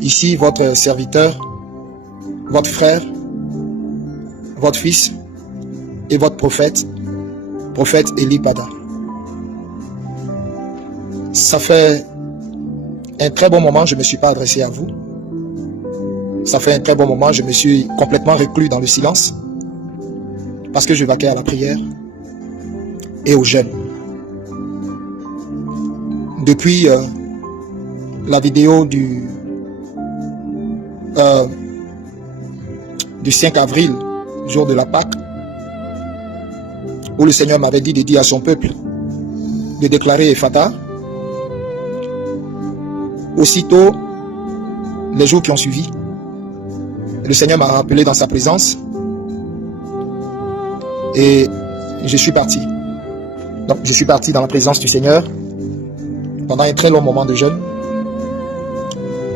Ici, votre serviteur, votre frère, votre fils et votre prophète Eli Pada. Ça fait un très bon moment, je ne me suis pas adressé à vous. Ça fait un très bon moment, je me suis complètement reclus dans le silence parce que je vaquais à la prière et au jeûne. Depuis la vidéo du 5 avril, jour de la Pâque, où le Seigneur m'avait dit de dire à son peuple de déclarer Ephata, aussitôt, les jours qui ont suivi, le Seigneur m'a rappelé dans sa présence et je suis parti. Donc, je suis parti dans la présence du Seigneur pendant un très long moment de jeûne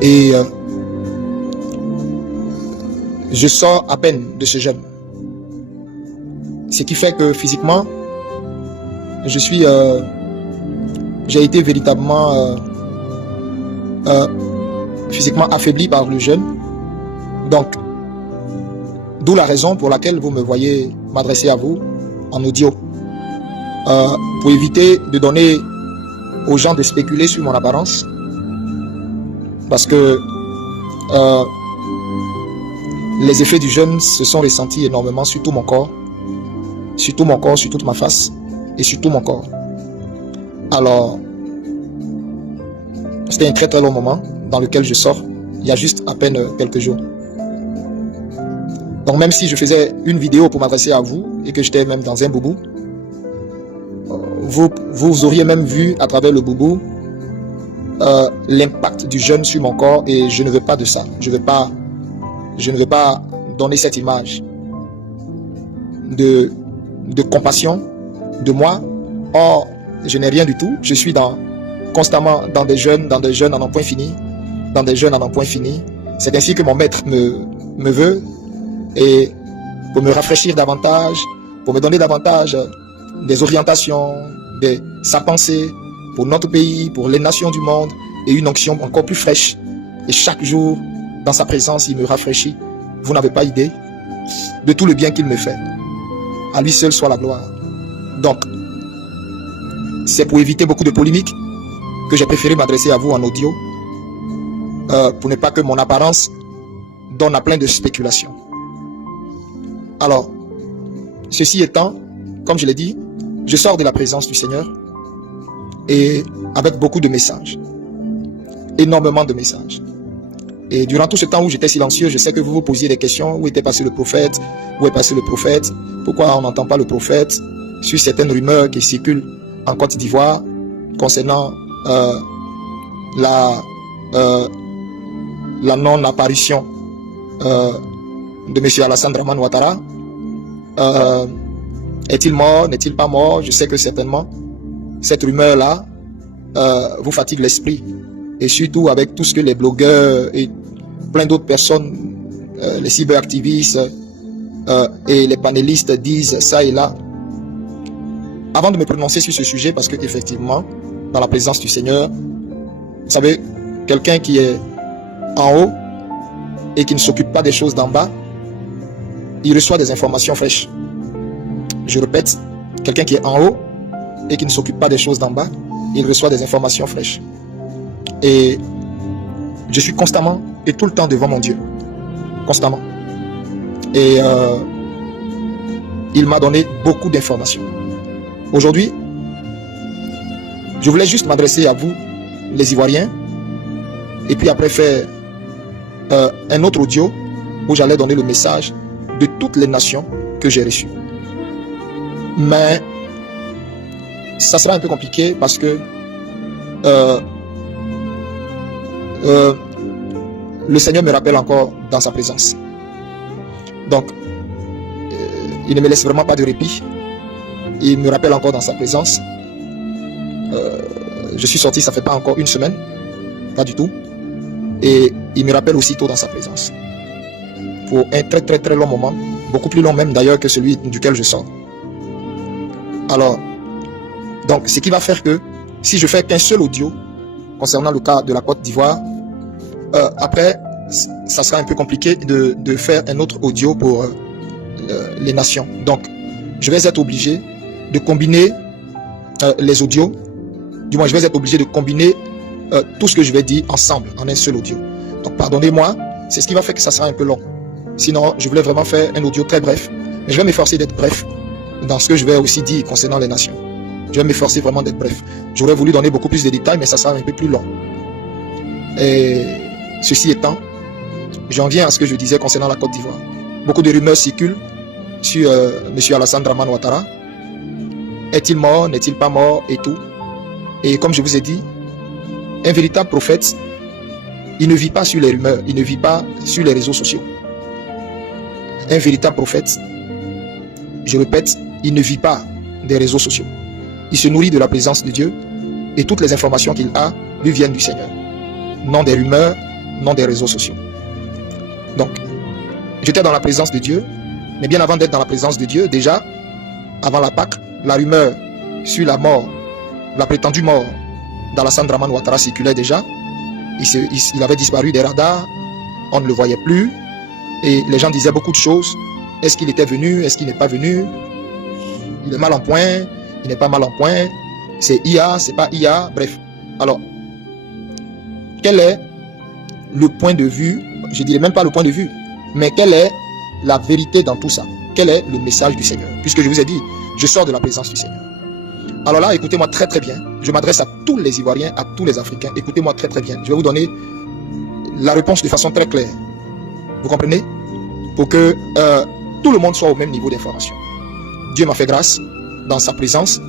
et je sors à peine de ce jeûne. Ce qui fait que physiquement, j'ai été véritablement physiquement affaibli par le jeûne. Donc, d'où la raison pour laquelle vous me voyez m'adresser à vous en audio. Pour éviter de donner aux gens de spéculer sur mon apparence. Parce que les effets du jeûne se sont ressentis énormément sur tout mon corps. Sur tout mon corps, sur toute ma face et sur tout mon corps. Alors, c'était un très très long moment dans lequel je sors il y a juste à peine quelques jours. Donc même si je faisais une vidéo pour m'adresser à vous et que j'étais même dans un boubou, vous auriez même vu à travers le boubou l'impact du jeûne sur mon corps et je ne veux pas de ça. Je ne veux pas donner cette image de compassion de moi. Or, je n'ai rien du tout. Je suis constamment dans des jeûnes à n'en point fini. Dans des jeûnes à n'en point fini. C'est ainsi que mon maître me veut. Et pour me rafraîchir davantage, pour me donner davantage des orientations, sa pensée pour notre pays, pour les nations du monde, et une onction encore plus fraîche. Et chaque jour, dans sa présence, il me rafraîchit. Vous n'avez pas idée de tout le bien qu'il me fait. À lui seul soit la gloire. Donc, c'est pour éviter beaucoup de polémiques que j'ai préféré m'adresser à vous en audio, pour ne pas que mon apparence donne à plein de spéculations. Alors, ceci étant, comme je l'ai dit, je sors de la présence du Seigneur et avec beaucoup de messages, énormément de messages. Et durant tout ce temps où j'étais silencieux, je sais que vous vous posiez des questions. Où était passé le prophète? Où est passé le prophète? Pourquoi on n'entend pas le prophète? Sur certaines rumeurs qui circulent en Côte d'Ivoire concernant la non-apparition de M. Alassane Dramane Ouattara. Est-il mort? N'est-il pas mort? Je sais que certainement cette rumeur-là vous fatigue l'esprit. Et surtout avec tout ce que les blogueurs et plein d'autres personnes, les cyberactivistes et les panélistes disent ça et là. Avant de me prononcer sur ce sujet, parce que effectivement, dans la présence du Seigneur, vous savez, quelqu'un qui est en haut et qui ne s'occupe pas des choses d'en bas, il reçoit des informations fraîches. Je répète, quelqu'un qui est en haut et qui ne s'occupe pas des choses d'en bas, il reçoit des informations fraîches. Et je suis constamment et tout le temps devant mon Dieu. Constamment. Et il m'a donné beaucoup d'informations. Aujourd'hui, je voulais juste m'adresser à vous, les Ivoiriens, et puis après faire un autre audio où j'allais donner le message de toutes les nations que j'ai reçues. Mais ça sera un peu compliqué parce que le Seigneur me rappelle encore dans sa présence. Donc, il ne me laisse vraiment pas de répit. Il me rappelle encore dans sa présence. Je suis sorti, ça fait pas encore une semaine, pas du tout. Et il me rappelle aussitôt dans sa présence. Pour un très très très long moment, beaucoup plus long même d'ailleurs que celui duquel je sors. Alors, donc ce qui va faire que si je fais qu'un seul audio concernant le cas de la Côte d'Ivoire, après, ça sera un peu compliqué de faire un autre audio pour les nations. Donc, je vais être obligé de combiner les audios. Du moins, je vais être obligé de combiner tout ce que je vais dire ensemble en un seul audio. Donc, pardonnez-moi, c'est ce qui va faire que ça sera un peu long. Sinon, je voulais vraiment faire un audio très bref. Mais je vais m'efforcer d'être bref dans ce que je vais aussi dire concernant les nations. Je vais m'efforcer vraiment d'être bref. J'aurais voulu donner beaucoup plus de détails, mais ça sera un peu plus long. Et ceci étant, j'en viens à ce que je disais concernant la Côte d'Ivoire. Beaucoup de rumeurs circulent sur M. Alassane Dramane Ouattara. Est-il mort? N'est-il pas mort? Et tout. Et comme je vous ai dit, un véritable prophète, il ne vit pas sur les rumeurs, il ne vit pas sur les réseaux sociaux. Un véritable prophète, je répète, il ne vit pas des réseaux sociaux. Il se nourrit de la présence de Dieu et toutes les informations qu'il a lui viennent du Seigneur. Non des rumeurs, non des réseaux sociaux. Donc, j'étais dans la présence de Dieu, mais bien avant d'être dans la présence de Dieu, déjà, avant la Pâque, la rumeur sur la mort, la prétendue mort d'Alassane Dramane Ouattara circulait déjà. Il avait disparu des radars, on ne le voyait plus, et les gens disaient beaucoup de choses. Est-ce qu'il était venu? Est-ce qu'il n'est pas venu? Il est mal en point, il n'est pas mal en point, c'est IA, c'est pas IA, bref. Alors, quel est le point de vue, je dirais même pas le point de vue, mais quelle est la vérité dans tout ça? Quel est le message du Seigneur? Puisque je vous ai dit, je sors de la présence du Seigneur. Alors là, écoutez-moi très très bien. Je m'adresse à tous les Ivoiriens, à tous les Africains. Écoutez-moi très très bien. Je vais vous donner la réponse de façon très claire. Vous comprenez? Pour que tout le monde soit au même niveau d'information. Dieu m'a fait grâce, dans sa présence,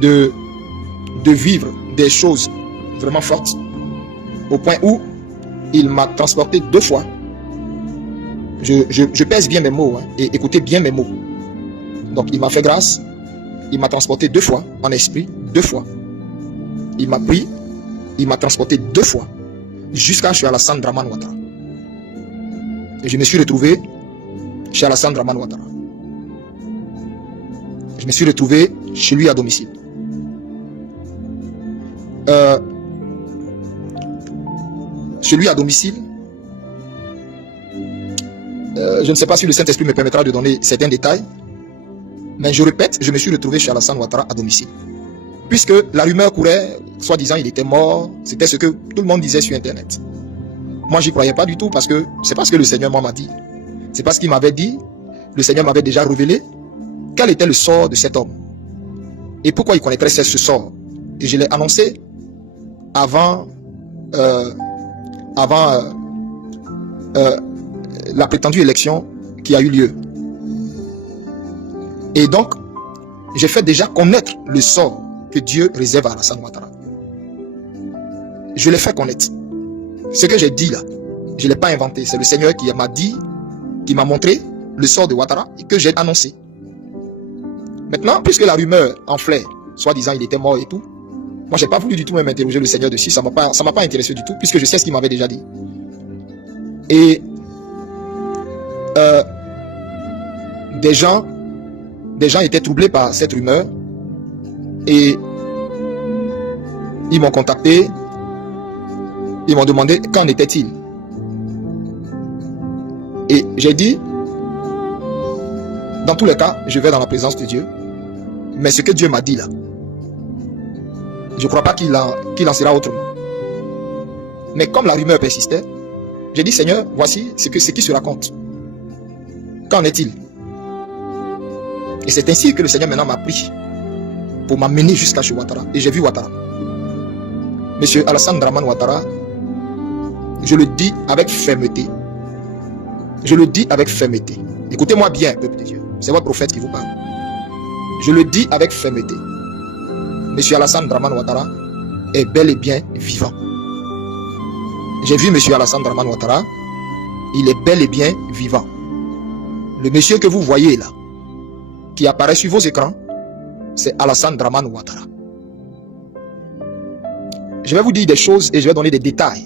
de vivre des choses vraiment fortes, au point où il m'a transporté 2 fois. Je pèse bien mes mots, hein, et écoutez bien mes mots. Donc il m'a fait grâce, il m'a transporté 2 fois, en esprit, 2 fois. Il m'a pris, il m'a transporté 2 fois, jusqu'à chez Alassane Dramane Ouattara. Et je me suis retrouvé chez Alassane Dramane Ouattara. Je me suis retrouvé chez lui à domicile. Chez lui à domicile, je ne sais pas si le Saint-Esprit me permettra de donner certains détails, mais je répète, je me suis retrouvé chez Alassane Ouattara à domicile. Puisque la rumeur courait, soi-disant il était mort, c'était ce que tout le monde disait sur Internet. Moi, j'y croyais pas du tout parce que c'est pas ce que le Seigneur m'a dit. C'est parce qu'il m'avait dit, le Seigneur m'avait déjà révélé quel était le sort de cet homme et pourquoi il connaîtrait ce sort. Et je l'ai annoncé avant la prétendue élection qui a eu lieu. Et donc, j'ai fait déjà connaître le sort que Dieu réserve à Alassane Ouattara. Je l'ai fait connaître. Ce que j'ai dit là, je ne l'ai pas inventé. C'est le Seigneur qui m'a dit, qui m'a montré le sort de Ouattara et que j'ai annoncé. Maintenant, puisque la rumeur enflait, soi-disant il était mort et tout, moi j'ai pas voulu du tout même interroger le Seigneur dessus, ça m'a pas intéressé du tout, puisque je sais ce qu'il m'avait déjà dit. Et des gens étaient troublés par cette rumeur et ils m'ont contacté, ils m'ont demandé qu'en était-il. Et j'ai dit, dans tous les cas, je vais dans la présence de Dieu, mais ce que Dieu m'a dit là, je ne crois pas qu'il en sera autrement. Mais comme la rumeur persistait, j'ai dit, Seigneur, voici ce qui se raconte. Qu'en est-il? Et c'est ainsi que le Seigneur maintenant m'a pris pour m'amener jusqu'à chez Ouattara. Et j'ai vu Ouattara. Monsieur Alassane Dramane Ouattara, je le dis avec fermeté. Je le dis avec fermeté. Écoutez-moi bien, peuple de Dieu. C'est votre prophète qui vous parle. Je le dis avec fermeté. Monsieur Alassane Dramane Ouattara est bel et bien vivant. J'ai vu Monsieur Alassane Dramane Ouattara. Il est bel et bien vivant. Le monsieur que vous voyez là, qui apparaît sur vos écrans, c'est Alassane Dramane Ouattara. Je vais vous dire des choses et je vais donner des détails.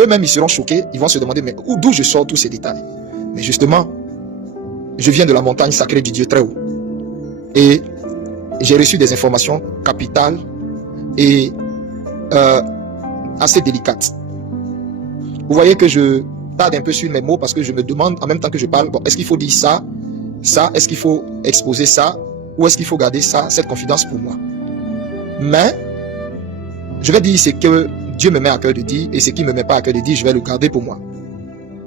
Eux-mêmes, ils seront choqués. Ils vont se demander, mais d'où je sors tous ces détails? Mais justement, je viens de la montagne sacrée du Dieu très haut. Et j'ai reçu des informations capitales et assez délicates. Vous voyez que je tarde un peu sur mes mots parce que je me demande en même temps que je parle, bon, est-ce qu'il faut dire ça, est-ce qu'il faut exposer ça, ou est-ce qu'il faut garder ça, cette confidence pour moi? Mais, je vais dire ce que Dieu me met à cœur de dire, et ce qui ne me met pas à cœur de dire, je vais le garder pour moi.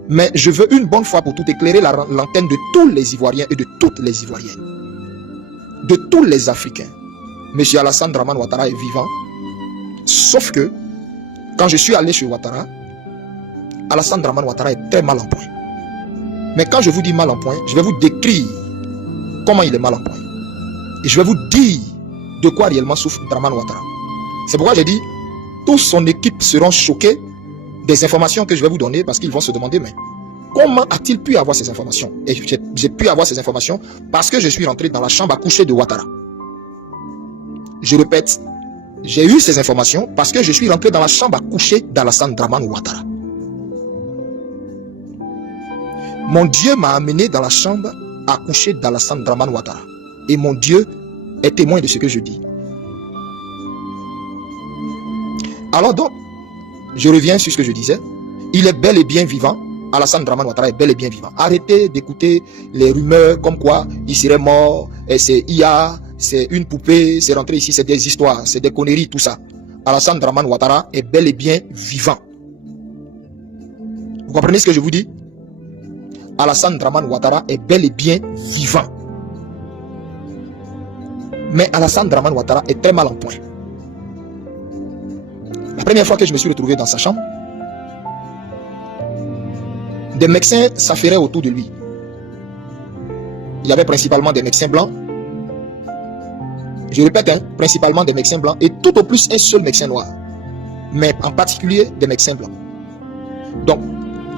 Mais je veux une bonne fois pour tout éclairer l'antenne de tous les Ivoiriens et de toutes les Ivoiriennes, de tous les Africains. Monsieur Alassane Dramane Ouattara est vivant, sauf que, quand je suis allé chez Ouattara, Alassane Dramane Ouattara est très mal en point. Mais quand je vous dis mal en point, je vais vous décrire comment il est mal en point. Et je vais vous dire de quoi réellement souffre Dramane Ouattara. C'est pourquoi j'ai dit, toute son équipe seront choqués des informations que je vais vous donner parce qu'ils vont se demander, mais comment a-t-il pu avoir ces informations? Et j'ai pu avoir ces informations parce que je suis rentré dans la chambre à coucher de Ouattara. Je répète, j'ai eu ces informations parce que je suis rentré dans la chambre à coucher d'Alassane Dramane Ouattara. Mon Dieu m'a amené dans la chambre à coucher d'Alassane Dramane Ouattara. Et mon Dieu est témoin de ce que je dis. Alors donc, je reviens sur ce que je disais. Il est bel et bien vivant. Alassane Dramane Ouattara est bel et bien vivant. Arrêtez d'écouter les rumeurs comme quoi il serait mort, c'est IA, c'est une poupée, c'est rentré ici, c'est des histoires, c'est des conneries, tout ça. Alassane Dramane Ouattara est bel et bien vivant. Vous comprenez ce que je vous dis? Alassane Dramane Ouattara est bel et bien vivant. Mais Alassane Dramane Ouattara est très mal en point. La première fois que je me suis retrouvé dans sa chambre, des médecins s'affairaient autour de lui. Il y avait principalement des médecins blancs. Je répète, principalement des médecins blancs et tout au plus un seul médecin noir. Mais en particulier des médecins blancs. Donc,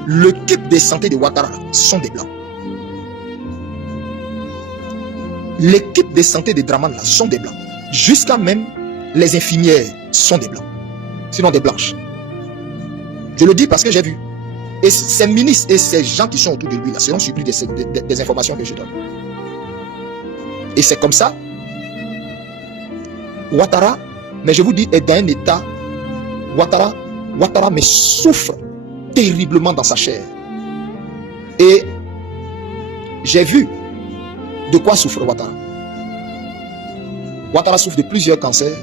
l'équipe de santé de Ouattara sont des blancs. L'équipe de santé de Dramane sont des blancs. Jusqu'à même les infirmières sont des blancs. Sinon des blanches. Je le dis parce que j'ai vu. Et ces ministres et ces gens qui sont autour de lui là seront surpris des informations que je donne. Et c'est comme ça. Ouattara, mais je vous dis, est dans un état. Ouattara mais souffre terriblement dans sa chair. Et j'ai vu de quoi souffre Ouattara. Ouattara souffre de plusieurs cancers.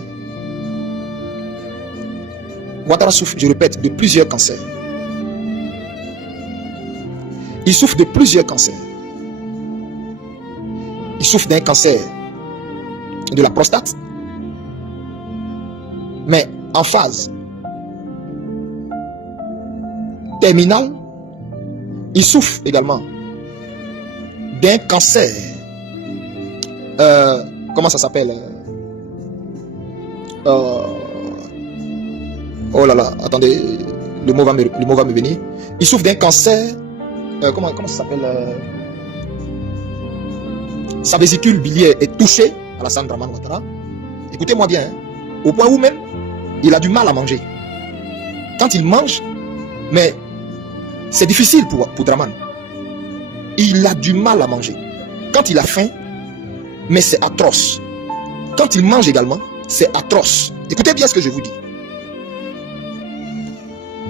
Ouattara souffre, je répète, de plusieurs cancers. Il souffre de plusieurs cancers. Il souffre d'un cancer de la prostate, mais en phase terminale. Il souffre également d'un cancer. Comment ça s'appelle? Oh là là, attendez, le mot va me venir. Il souffre d'un cancer. Comment ça s'appelle? Sa vésicule biliaire est touchée, Alassane Dramane Ouattara. Écoutez-moi bien, au point où même il a du mal à manger. Quand il mange, mais c'est difficile pour Dramane. Il a du mal à manger. Quand il a faim, mais c'est atroce. Quand il mange également, c'est atroce. Écoutez bien ce que je vous dis.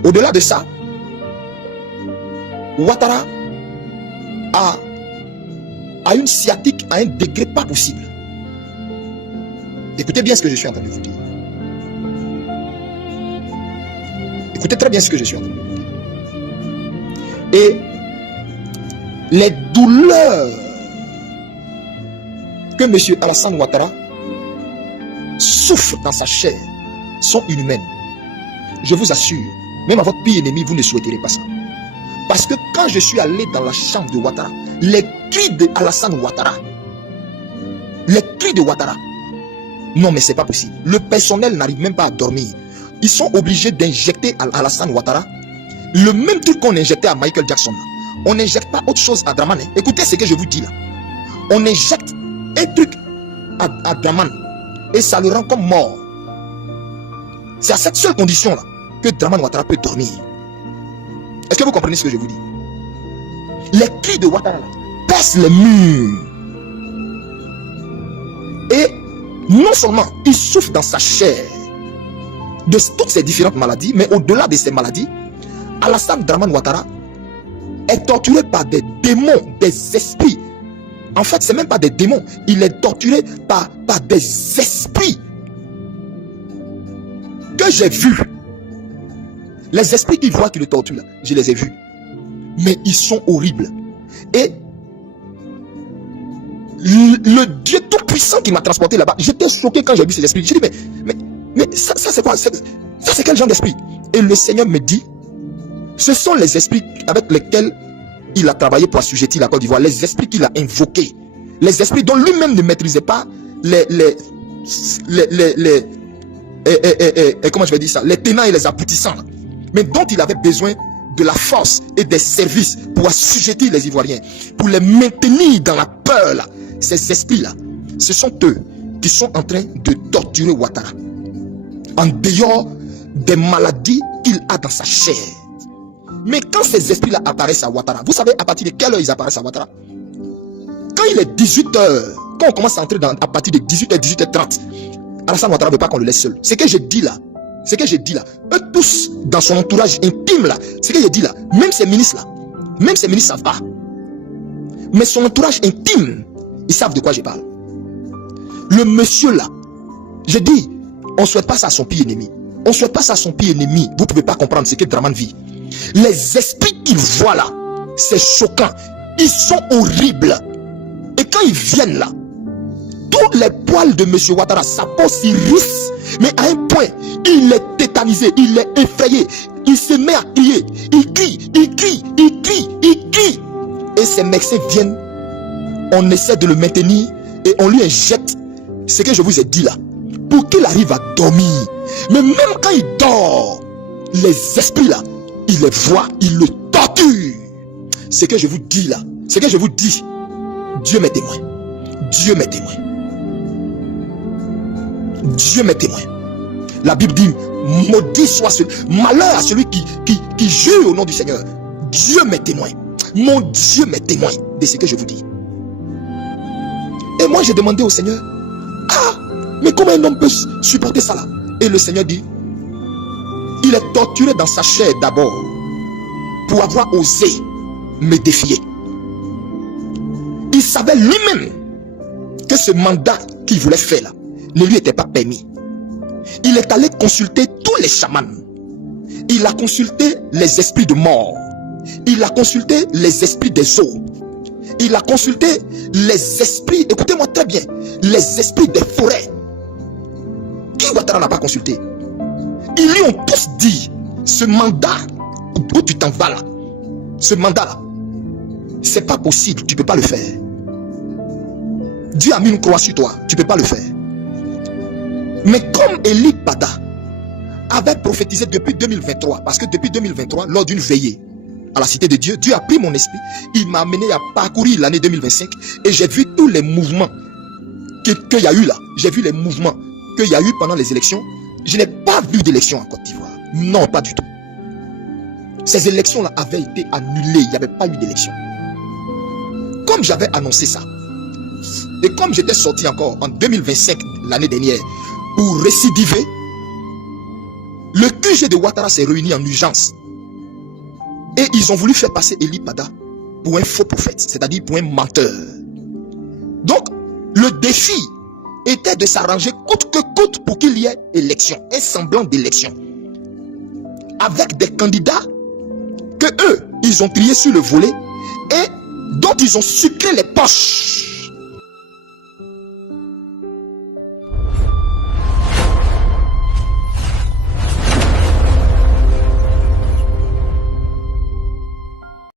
Au-delà de ça, Ouattara a une sciatique à un degré pas possible. Écoutez bien ce que je suis en train de vous dire. Écoutez très bien ce que je suis en train de vous dire. Et les douleurs que M. Alassane Ouattara souffre dans sa chair sont inhumaines. Je vous assure, même à votre pire ennemi, vous ne souhaiterez pas ça. Parce que quand je suis allé dans la chambre de Ouattara, les cris de Alassane Ouattara, non mais c'est pas possible. Le personnel n'arrive même pas à dormir. Ils sont obligés d'injecter à Alassane Ouattara le même truc qu'on injectait à Michael Jackson. On n'injecte pas autre chose à Dramane. Écoutez ce que je vous dis là. On injecte un truc à Dramane et ça le rend comme mort. C'est à cette seule condition là que Dramane Ouattara peut dormir. Est-ce que vous comprenez ce que je vous dis? Les cris de Ouattara percent les murs. Et non seulement il souffre dans sa chair de toutes ces différentes maladies, mais au-delà de ces maladies, Alassane Dramane Ouattara est torturé par des démons, des esprits. En fait, c'est même pas des démons. Il est torturé par des esprits que j'ai vus. Les esprits qui voient qu'il le torture, je les ai vus. Mais ils sont horribles. Et le Dieu tout-puissant qui m'a transporté là-bas, j'étais choqué quand j'ai vu ces esprits. J'ai dit, mais ça c'est quoi? Ça c'est quel genre d'esprit? Et le Seigneur me dit, ce sont les esprits avec lesquels il a travaillé pour assujettir la Côte d'Ivoire, les esprits qu'il a invoqués, les esprits dont lui-même ne maîtrisait pas comment je vais dire ça, les tenants et les aboutissants, mais dont il avait besoin de la force et des services pour assujettir les Ivoiriens, pour les maintenir dans la peur là. Ces esprits-là, ce sont eux qui sont en train de torturer Ouattara, en dehors des maladies qu'il a dans sa chair. Mais quand ces esprits-là apparaissent à Ouattara, vous savez à partir de quelle heure ils apparaissent à Ouattara? Quand il est 18h, quand on commence à entrer à partir de 18h, 18h30, Alassane Ouattara ne veut pas qu'on le laisse seul. Ce que je dis là, eux tous dans son entourage intime là, ce que je dis là, même ces ministres savent pas. Mais son entourage intime, ils savent de quoi je parle. Le monsieur là, je dis, on ne souhaite pas ça à son pire ennemi. On ne souhaite pas ça à son pire ennemi. Vous ne pouvez pas comprendre ce que Dramane vit. Les esprits qu'il voit là, c'est choquant. Ils sont horribles. Et quand ils viennent là, tous les poils de monsieur Ouattara, sa peau s'irrisse. Mais à un point, il est tétanisé, il est effrayé. Il se met à crier. Il crie. Et ces médecins viennent. On essaie de le maintenir et on lui injecte ce que je vous ai dit là, pour qu'il arrive à dormir. Mais même quand il dort, les esprits là, il les voit, il le torture. Ce que je vous dis là, ce que je vous dis, Dieu m'est témoin. Dieu m'est témoin. Dieu m'est témoin. La Bible dit, maudit soit celui, malheur à celui qui jure au nom du Seigneur. Dieu m'est témoin. Mon Dieu m'est témoin de ce que je vous dis. Et moi j'ai demandé au Seigneur, mais comment un homme peut supporter ça là? Et le Seigneur dit, il est torturé dans sa chair d'abord pour avoir osé me défier. Il savait lui-même que ce mandat qu'il voulait faire là ne lui était pas permis. Il est allé consulter tous les chamans. Il a consulté les esprits de mort. Il a consulté les esprits des eaux. Il a consulté les esprits, écoutez-moi très bien, les esprits des forêts. Qui Ouattara n'a pas consulté? Ils lui ont tous dit, ce mandat où tu t'en vas là, ce mandat là, c'est pas possible, tu peux pas le faire. Dieu a mis une croix sur toi, tu peux pas le faire. Mais comme Eli Bada avait prophétisé depuis 2023, parce que depuis 2023, lors d'une veillée à la cité de Dieu, Dieu a pris mon esprit, il m'a amené à parcourir l'année 2025 et j'ai vu tous les mouvements qu'il y a eu là. J'ai vu les mouvements qu'il y a eu pendant les élections. Je n'ai pas vu d'élection en Côte d'Ivoire. Non, pas du tout. Ces élections-là avaient été annulées. Il n'y avait pas eu d'élection. Comme j'avais annoncé ça, et comme j'étais sorti encore en 2025, l'année dernière, pour récidiver, le QG de Ouattara s'est réuni en urgence. Et ils ont voulu faire passer Eli Bada pour un faux prophète, c'est-à-dire pour un menteur. Donc, le défi était de s'arranger coûte que coûte pour qu'il y ait élection, un semblant d'élection. Avec des candidats que eux, ils ont triés sur le volet et dont ils ont sucré les poches.